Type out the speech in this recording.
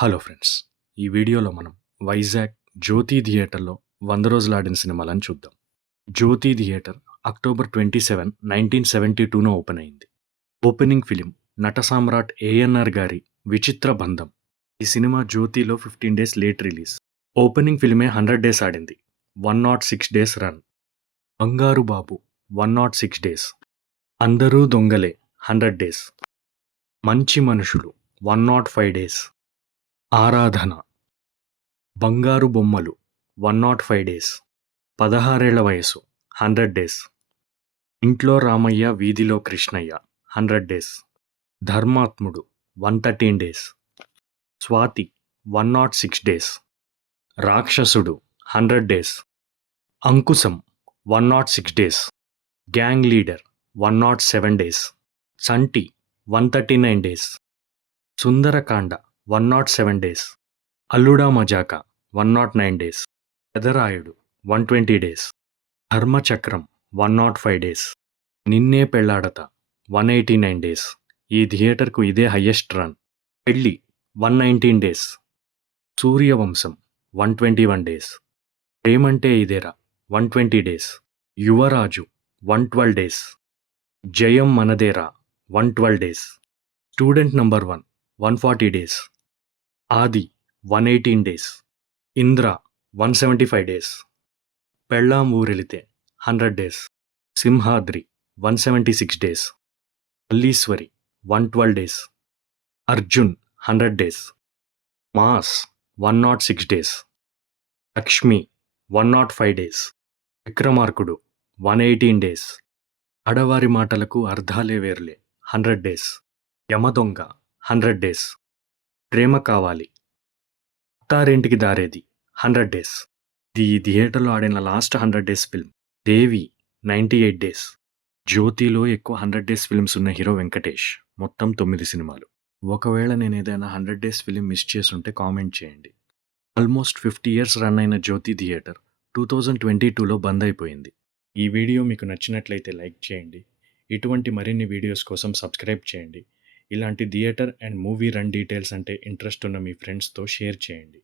Hello friends. ఈ వీడియోలో మనం వైజాగ్ జ్యోతి థియేటర్‌లో 100 రోజులు ఆడిన సినిమాలను చూద్దాం. జ్యోతి థియేటర్ అక్టోబర్ 27, 1972న ఓపెన్ అయింది. ఓపెనింగ్ ఫిల్మ్ నట సామ్రాట్ ఏఎన్నార్ గారి 'విచిత్ర బంధం'. ఈ సినిమా జ్యోతిలో 15 డేస్ లేట్ రిలీజ్. ఓపెనింగ్ ఫిల్మే 100 డేస్ ఆడింది. 106 డేస్ రన్. బంగారు బాబు 106 డేస్. అందరూ దొంగలే 100 డేస్. మంచి మనుషులు 105 డేస్. ఆరాధన, బంగారు బొమ్మలు 105 డేస్. 16 ఏళ్ల వయసు 100 డేస్. ఇంట్లో రామయ్య వీధిలో కృష్ణయ్య 100 డేస్. ధర్మాత్ముడు 113 డేస్. స్వాతి 106 డేస్. రాక్షసుడు 100 days. Ankusam 106 days. Gang leader 107 days. సంటి 139 డేస్. సుందరకాండ 107 డేస్. అల్లుడా మజాకా 109 డేస్. పెదరాయుడు 120 డేస్. ధర్మచక్రం 105 డేస్. నిన్నే పెళ్లాడత 189 డేస్. ఈ థియేటర్కు ఇదే హయ్యెస్ట్ రన్. పెళ్లి 119 డేస్. సూర్యవంశం 121 డేస్. ప్రేమంటే ఇదేరా 120 డేస్. యువరాజు 112 days. Jayam Manadera 112 days. Student number 1 140 days. Aadi 118 days. Indra 175 days. Pellam Oorelithe 100 days. Simhadri 176 days. Malliswari 112 days. Arjun 100 days. Mass 106 days. Lakshmi 105 days. Vikramarkudu 118 days. Aadavari Matalaku Arthale Verule 100 days. Yamadonga 100 days. Prema Kavali. Attarintiki Daredi 100 days. ఈ థియేటర్లో ఆడిన last 100 days film Devi 98 days. జ్యోతిలో ఎక్కువ 100 డేస్ ఫిల్మ్స్ ఉన్న హీరో వెంకటేష్. మొత్తం 9 సినిమాలు. ఒకవేళ నేను ఏదైనా 100 డేస్ ఫిల్మ్ మిస్ చేసుంటే కామెంట్ చేయండి. ఆల్మోస్ట్ 50 ఇయర్స్ రన్ అయిన జ్యోతి థియేటర్ 2022లో బంద్ అయిపోయింది. ఈ వీడియో మీకు నచ్చినట్లయితే లైక్ చేయండి. ఇటువంటి మరిన్ని వీడియోస్ కోసం సబ్స్క్రైబ్ చేయండి. ఇలాంటి theatre and movie run details అంటే ఇంట్రెస్ట్ ఉన్న మీ ఫ్రెండ్స్తో షేర్ చేయండి.